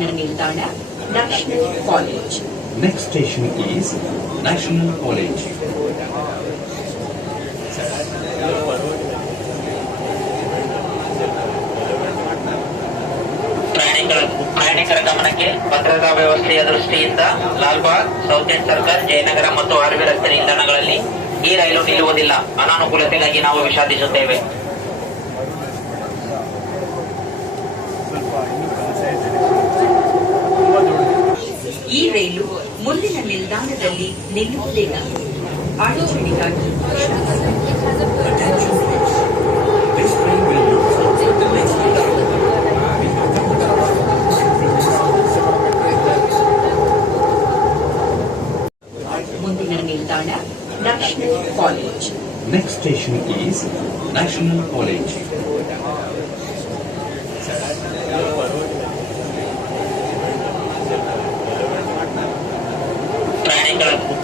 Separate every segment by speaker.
Speaker 1: ಮುಂದಿನ ನಿಲ್ದಾಣ National College
Speaker 2: next station is National College
Speaker 3: ಪ್ರಯಾಣಿಕರ ಪ್ರಯಾಣಿಕರ ಗಮನಕ್ಕೆ ಭದ್ರತಾ ವ್ಯವಸ್ಥೆಯ ದೃಷ್ಟಿಯಿಂದ Lalbagh South End Circle Jayanagar ಮತ್ತು ಆರ್ವಿ ರಸ್ತೆ ನಿಲ್ದಾಣಗಳಲ್ಲಿ ಈ ರೈಲು ನಿಲ್ಲುವುದಿಲ್ಲ. ಅನಾನುಕೂಲತೆಗಾಗಿ ನಾವು ವಿಷಾದಿಸುತ್ತೇವೆ.
Speaker 2: the next station.
Speaker 1: ಮುಂದಿನ ನಿಲ್ದಾಣ national college
Speaker 2: Next station is National College.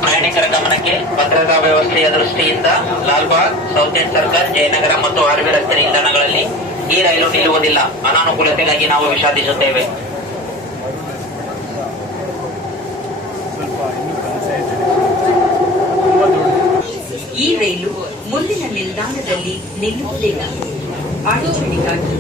Speaker 3: ಪ್ರಯಾಣಿಕರ ಗಮನಕ್ಕೆ ಭದ್ರತಾ ವ್ಯವಸ್ಥೆಯ ದೃಷ್ಟಿಯಿಂದ Lalbagh South End Circle, Jayanagar ಮತ್ತು ಆರ್ವಿ ರಸ್ತೆ ನಿಲ್ದಾಣಗಳಲ್ಲಿ ಈ ರೈಲು ನಿಲ್ಲುವುದಿಲ್ಲ. ಅನಾನುಕೂಲತೆಗಾಗಿ ನಾವು ವಿಷಾದಿಸುತ್ತೇವೆ.
Speaker 1: ಈ ರೈಲು ಮುಂದಿನ ನಿಲ್ದಾಣದಲ್ಲಿ ನಿಲ್ಲುವುದಿಲ್ಲ. ಅಡಚಣೆಗಾಗಿ